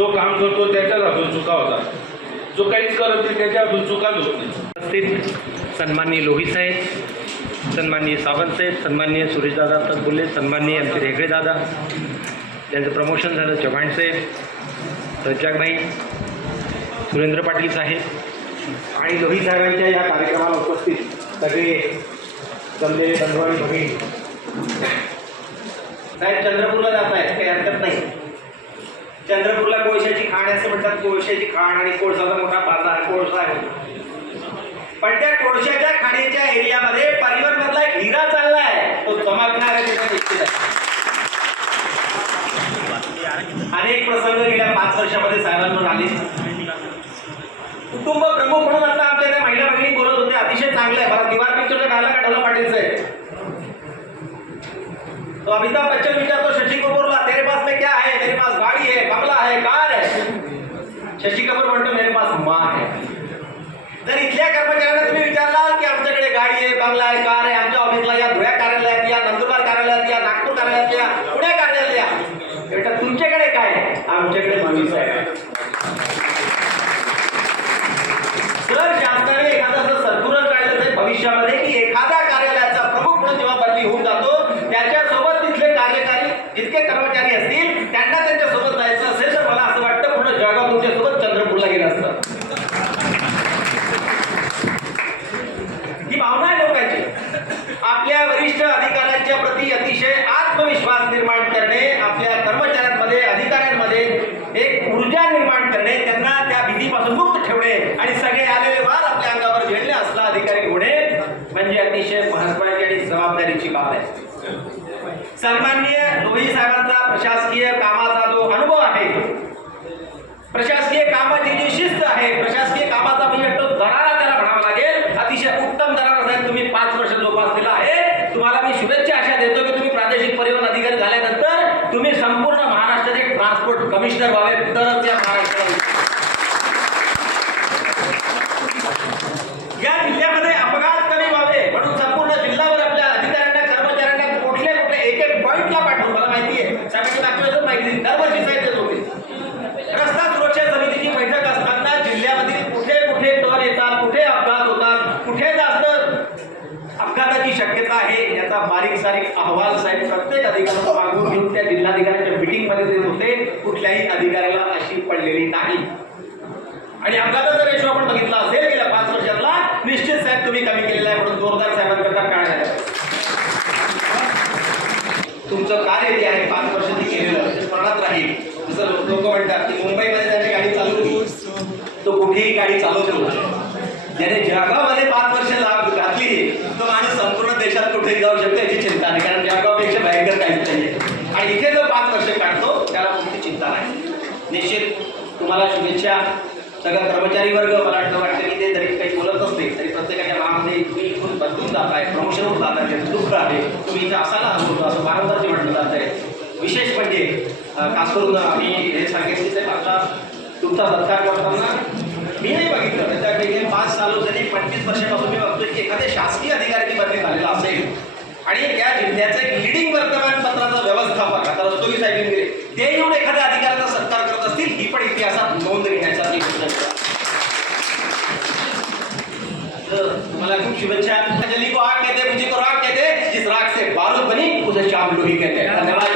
जो काम करतो त्याच्याच हातून चुका होतात. जो काहीच करत नाही त्याच्या हातून चुकाच होत नाही. उपस्थित सन्माननीय लोही साहेब सन्माननीय सावंत साहेब सन्माननीय सुरेशदादा तकबुले सन्माननीय आमचे रेगडे दादा ज्यांचं प्रमोशन झालं चव्हाण साहेब रज्जाकभाई सुरेंद्र पाटील साहेब. आणि लोही साहेबांच्या या कार्यक्रमाला उपस्थित सगळे जमलेले बंधू आणि भगिनी. साहेब चंद्रपूरला जात आहेत काही हरकत नाही चंद्रपूरला कोळशाची असं म्हणतात कोळशाची खाण आणि कोळसाचा मोठा बाजार कोळसा आहे. पण त्या कोळशाच्या खाणीच्या एरियामध्ये परिवार मधला एक हिरा चाललाय. तो चमकणार आहे तिथे निश्चित आहे. अनेक प्रसंग गेल्या पाच वर्षामध्ये साहेबांवर आले. कुटुंब प्रमुख म्हणून आता आपल्या त्या महिला भगिनी बोलत होते. अतिशय चांगलं आहे. मला दिवार पिक्चरचा गायला का ढोला पाटीलचं आहे तो अमिताभ बच्चन विचारतो शशि कपूरला तेरे पास में क्या है मेरे पास गाड़ी है बंगला है कार है शशी कपूर म्हणतो मेरे पास माँ है. जर इथल्या कर्मचाऱ्यांना तुम्ही विचारला की आमच्याकडे गाडी आहे बंगला आहे कार आहे आमच्या ऑफिसला या धुळ्या कार्यालयात या नंदुरबार कार्यालयात या नागपूर कार्यालयात या पुणे कार्यालयात या. बेटा तुमच्याकडे काय आहे? आमच्याकडे माणूस आहे. जर शासनाने एखादा असं सर्क्युलर काढलं तर भविष्यामध्ये की एखाद्या कार्यालयाचा प्रमुख म्हणून जेव्हा बदली होऊन जातो त्याच्यासोबत तिथले कार्यकारी जितके कर्मचारी असतात त्यांना त्यांच्यासोबत जायचं असेल तर मला असं वाटतं पूर्ण जळगाव तुमच्यासोबत चंद्रपूरला गेलं असतं ही भावना आहे लोकांची आपल्या वरिष्ठ अधिकाऱ्यांच्या प्रती अतिशय आत्मविश्वास निर्माण करणे आपल्या कर्मचाऱ्यांमध्ये अधिकाऱ्यांमध्ये एक ऊर्जा निर्माण करणे त्यांना त्या भीतीपासून मुक्त ठेवणे आणि सगळे आलेले वार आपल्या अंगावर झेलणे असला अधिकारी होणे म्हणजे अतिशय महत्वाची आणि जबाबदारीची बाब आहे. सन्माननीय लोही साहेबांचा प्रशासकीय कामाचा जो अनुभव आहे प्रशासकीय कामाची जी शिस्त आहे प्रशासकीय कामाचा म्हणजे तो दरारा त्याला म्हणावा लागेल. अतिशय उत्तम दरारा साहेब तुम्ही पाच वर्ष जोपासलेला आहे. तुम्हाला मी शुभेच्छा अशा देतो की तुम्ही प्रादेशिक परिवहन अधिकारी झाल्यानंतर तुम्ही संपूर्ण महाराष्ट्राचे ट्रान्सपोर्ट कमिशनर व्हावे. तरच या बारीक सारीक अहवाल साहेब प्रत्येक अधिकाऱ्याचा मागून घेऊन त्या जिल्हाधिकाऱ्यांच्या मिटिंगमध्ये देत होते. कुठल्याही अधिकाऱ्याला अशी पडलेली नाही. आणि अपघाताचा रेशो आपण बघितला असेल गेल्या पाच वर्षातला निश्चित साहेब तुम्ही कमी केलेला आहे म्हणून जोरदार साहेबांकरता काय झालं तुमचं कार्य जे आहे पाच वर्षांनी केलेलं ते स्मरणात राहील. जसं लोक म्हणतात की मुंबईमध्ये त्याची गाडी चालू तो कुठेही गाडी चालवतो. ज्याने जळगावमध्ये पाच वर्ष लाभ घातली तो माणूस संपूर्ण देशात कुठेही जाऊ शकतो याची चिंता नाही. कारण जळगावपेक्षा भयंकर काहीच नाही आणि इथे जो पाच वर्ष काढतो त्याला कोणती चिंता नाही. निश्चित तुम्हाला शुभेच्छा. सगळा कर्मचारी वर्ग मला वाटतं वाटतं की ते जरी काही बोलत असते तरी प्रत्येकाच्या मनामध्ये तुम्ही इथून बदलून जात आहे प्रमोशन होत जात आहे दुःख आहे तुम्ही इथं असायला हवं होतं असं वारंवार म्हटलं जात आहे. विशेष म्हणजे खास करून आम्ही हे सांगितले आता तुमचा सत्कार करताना मी नाही बघितलं त्याच्यापैकी पाच रस्तोगी साहेब ते एखाद्या अधिकाऱ्याचा सत्कार करत असतील, ही पण इतिहासात नोंद घेण्याचा शुभेच्छा. को आग कहते मुझे को राग कहते जिस राग से बारूद बनी उसे शाम लोही कहते धन्यवाद.